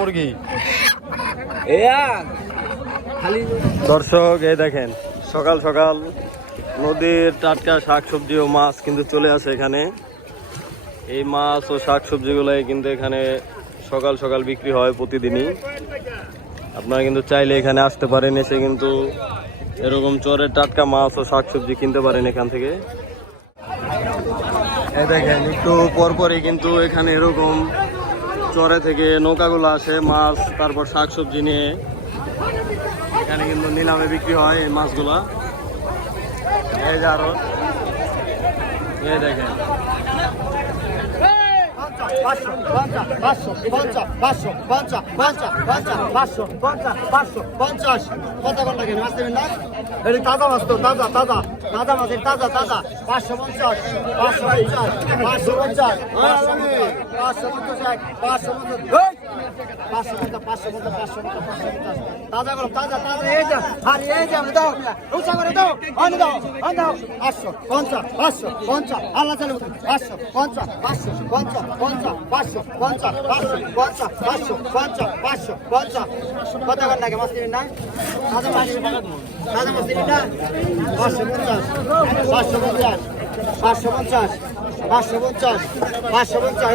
মুরগি। দর্শক এই দেখেন সকাল সকাল নদীর টাটকা শাক সবজি ও মাছ কিন্তু চলে আসে এখানে। এই মাছ ও শাক সবজিগুলাই কিন্তু এখানে সকাল সকাল বিক্রি হয় প্রতিদিনই। আপনারা কিন্তু চাইলে এখানে আসতে পারেন এসে কিন্তু এরকম চরের টাটকা মাছ ও শাক সবজি কিনতে পারেন এখান থেকে। দেখেন, একটু পরপরই কিন্তু এখানে এরকম চরে থেকে নৌকাগুলো আসে, মাছ, তারপর শাকসবজি নিয়ে। এখানে কিন্তু নিলামে বিক্রি হয় এই মাছগুলা। এই যে আরও। এই দেখেন। পাঁচশো পঞ্চাশ পাঁচশো পঞ্চাশ পাঁচশো পঞ্চাশ পঞ্চাশ পঞ্চাশ পাঁচশো পঞ্চাশ পাঁচশো পঞ্চাশ কত ঘণ্টা কেন মাছ দেবেন না এটা তাজা মাছ তো তাজা তাজা তাজা মাছ এটা তাজা তাজা পাঁচশো পঞ্চাশ পাঁচশো পঞ্চাশ পাঁচশো পঞ্চাশ পাঁচশো পঞ্চাশ পাঁচশো পঞ্চাশ এই! পাঁচশো পঞ্চাশ পাঁচশো পঞ্চাশ পাঁচশো পঞ্চাশ পাঁচশো পঞ্চাশ পাঁচশো পঞ্চাশ পাঁচশো পঞ্চাশ পাঁচশো পঞ্চাশ পাঁচশো পঞ্চাশ পাঁচশো পঞ্চাশ পাঁচশো পঞ্চাশ পাঁচশো পঞ্চাশ পাঁচশো পঞ্চাশ পাঁচশো পঞ্চাশ পাঁচশো পঞ্চাশ পাঁচশো পঞ্চাশ পাঁচশো পঞ্চাশ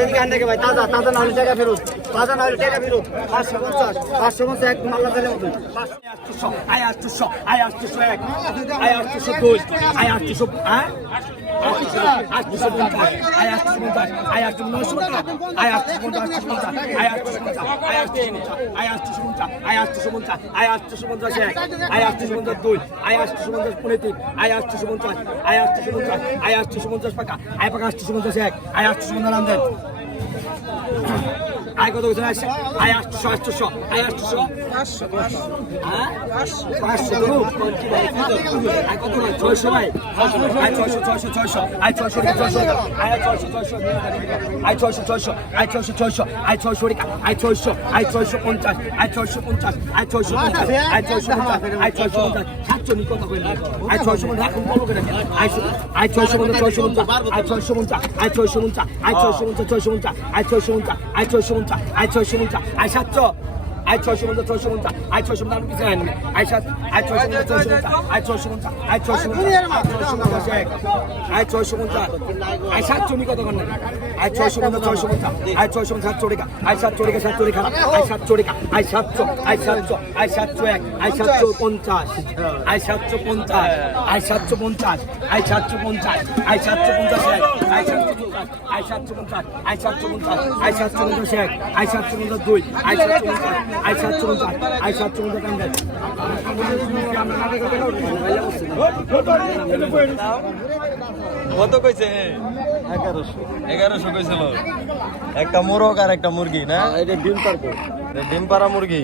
ভাই তাজা তাজা টাকা ফেরত তাজা না হলে টাকা ফেরত পাঁচশো পঞ্চাশ পাঁচশো পঞ্চাশ আল্লাহ চালের মতন পাঁচশো আয় আসতেছো আয় আসতেছো এক আয় আসতেছো দুই আয় আসতেছো হ্যাঁ আসতেছো পঞ্চাশ আয় আসতেছো পঞ্চাশ আয় নয়শো টাকা আয় আসতেছো পঞ্চাশ আয় পঞ্চাশ আয় আসতেছো পঞ্চাশ আয় আসতেছো পঞ্চাশ আয় আসতেছো পঞ্চাশ আয় আসতেছো পঞ্চাশ এক আয় আসতেছো পঞ্চাশ দুই আয় আসতেছো পঞ্চাশ পনেরো তিন আয় আসতেছো পঞ্চাশ আয় আসতেছো পঞ্চাশ আয় আসতেছো পঞ্চাশ পাকা আয় পাকা আসতেছো পঞ্চাশ এক আয় আসতেছো পঞ্চাশ রামদেন আয় কত বলছেন আসছে আয় আসতেছো আসতেছো আয় হ্যাঁ? তো? আয় কত? ছয়শো ভাই? আয় ছয়শো, ছয়শো, ছয়শো। আয় ছয়শো ছয়শো। আয় ছয়শো, ছয়শো। আয় ছয়শো, ছয়শো। আয় ছয়শো, ছয়শো। আয় ছয়শো। আয় ছয়শো। আয় ছয়শো পঞ্চাশ। আয় ছয়শো পঞ্চাশ। আয় ছয়শো পঞ্চাশ। আয় ছয়শো পঞ্চাশ। আয় ছয়শো পঞ্চাশ। সাতশো নি কত কইলেন? আয় ছয়শো পঞ্চাশ। এখন? আয় ছয়- আয় ছয়শো পঞ্চাশ, ছয়শো পঞ্চাশ। আয় ছয়শো পঞ্চাশ। আয় ছয়শো পঞ্চাশ। আয় ছয়শো পঞ্চাশ, ছয়শো পঞ্চাশ। আয় ছয়শো পঞ্চাশ। আয় ছয়শো পঞ্চাশ। আয় ছয়শো পঞ্চাশ। উনচা আয় ছয়শো উনচা আয় সাতশো। আয় ছয়শো পঞ্চাশ ছয়শো পঞ্চাশ আয় ছয়শো পঞ্চাশ কিছু আয় না আয় সাত আয় ছয়শো পঞ্চাশ ছয়শো পঞ্চাশ আয় ছয়শো পঞ্চাশ আয় ছয়শো পঞ্চাশ আয় সাতশো নি কত করেন আয় ছয়শো পঞ্চাশ ছয়শো পঞ্চাশ আয় ছয়শো পঞ্চাশ সাতশো রেখা আয় সাতশো রেখা সাতশো রেখা আয় সাতশো রেখা আয় সাতশো আয় সাতশো আয় সাতশো এক আয় সাতশো পঞ্চাশ আয় সাতশো পঞ্চাশ আয় সাতশো পঞ্চাশ আয় সাতশো পঞ্চাশ আয় সাতশো পঞ্চাশ এক আয় সাতশো পঞ্চাশ আয় সাতশো পঞ্চাশ আয় সাতশো পঞ্চাশ আয় সাতশো পঞ্চাশ এক আয় সাতশো পঞ্চাশ দুই আয় সাতশো পঞ্চাশ আয় সাতশো পঞ্চাশ কান্দায় কত কইছে? এগারোশো। এগারোশো কইছিল। একটা মোরগ আর একটা মুরগি না? এটা ডিম পারব ডিম পাড়া মুরগি।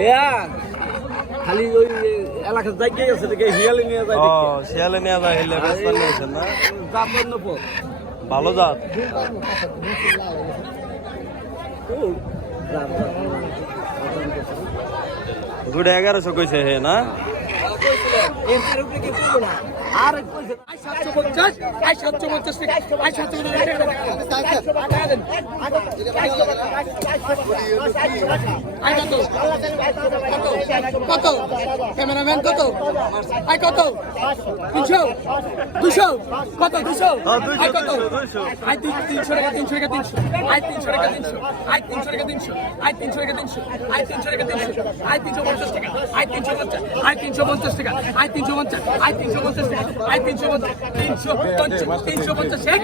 এয়া খালি ওই এলাকা জায়গায় আছে দেখে হিয়ালি নিয়ে যায় ও শিয়ালে নিয়ে যায় হেলে বেসপান নিয়েছেন না? পর ভালো জাত। দুটো এগারোশো কইছে হে না সাতশো পঞ্চাশ প্রায় সাতশো পঞ্চাশ টাকা প্রায় সাতশো কত ক্যামেরাম্যান কত আই কত তিনশো দুশো কত দুশো আই কত আই তিনশো টাকা তিনশো টাকা তিনশো আয় তিনশো টাকা তিনশো আয় তিনশো টাকা তিনশো আই তিনশো টাকা তিনশো আই তিনশো টাকা তিনশো আয় তিনশো পঞ্চাশ টাকা আয় তিনশো পঞ্চাশ আয় তিনশো পঞ্চাশ টাকা আই তিনশো পঞ্চাশ আয় তিনশো পঞ্চাশ টাকা আয় তিনশো পঞ্চাশ 350 350 350 এক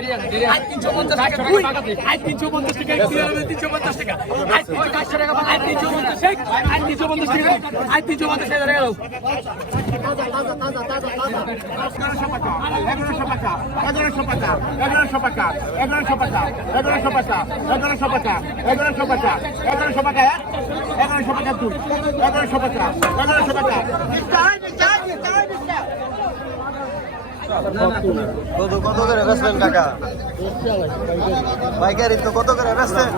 আই 350 টাকা দুই আই 350 টাকা 350 টাকা আই 350 টাকা আই 350 এক আই 350 টাকা আই 350 টাকা গেল এগারোশো টাকা এগারোশো টাকা এগারোশো টাকা এগারোশো টাকা এগারোশো টাকা এগারোশো টাকা এগারোশো টাকা এগারোশো টাকা এগারোশো টাকা দুই এগারোশো টাকা এগারোশো টাকা কত কত করে বেচলেন কাকা? পাইকারি তো কত করে বেচলেন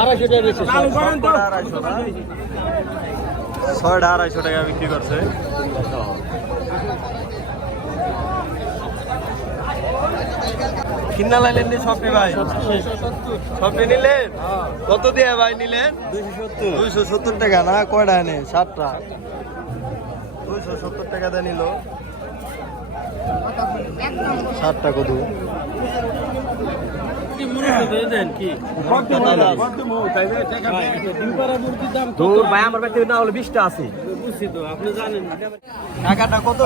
আড়াইশো টাকা ছয়টা আড়াইশো ছয়টা আড়াইশো টাকা বিক্রি করছে। কিনা লাইলেন নি সবটি ভাই? সবটি নিলেন? কত দিয়ে ভাই নিলেন? দুইশো সত্তর। টাকা না? কয়টা এনে সাতটা। দুইশো সত্তর টাকা দিয়ে নিল। সাতটা কত? দূর ভাই আমার বাড়িতে না হলে বিশটা আছে। টাকাটা কত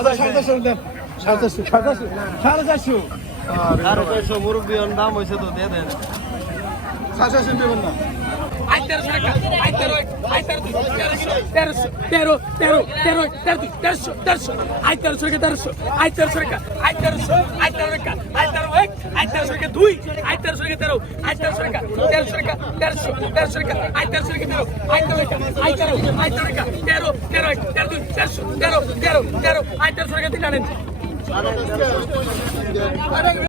সাড়ে চারশো মুরব্বী দাম হয়েছে তো দিয়ে দেন। সাতাশশো দেবেন না তেরো তেরো তেরো তেরো তেরো তেরো তেরোশো তেরোশো আই তেরোশো টাকা তেরোশো আই তেরোশো টাকা আই তেরোশো আই তেরো টাকা আই তেরো এক আই তেরোশো টাকা দুই আই তেরোশো টাকা তেরো আই তেরোশো টাকা তেরোশো টাকা তেরোশো তেরোশো টাকা আই তেরোশো টাকা তেরো আই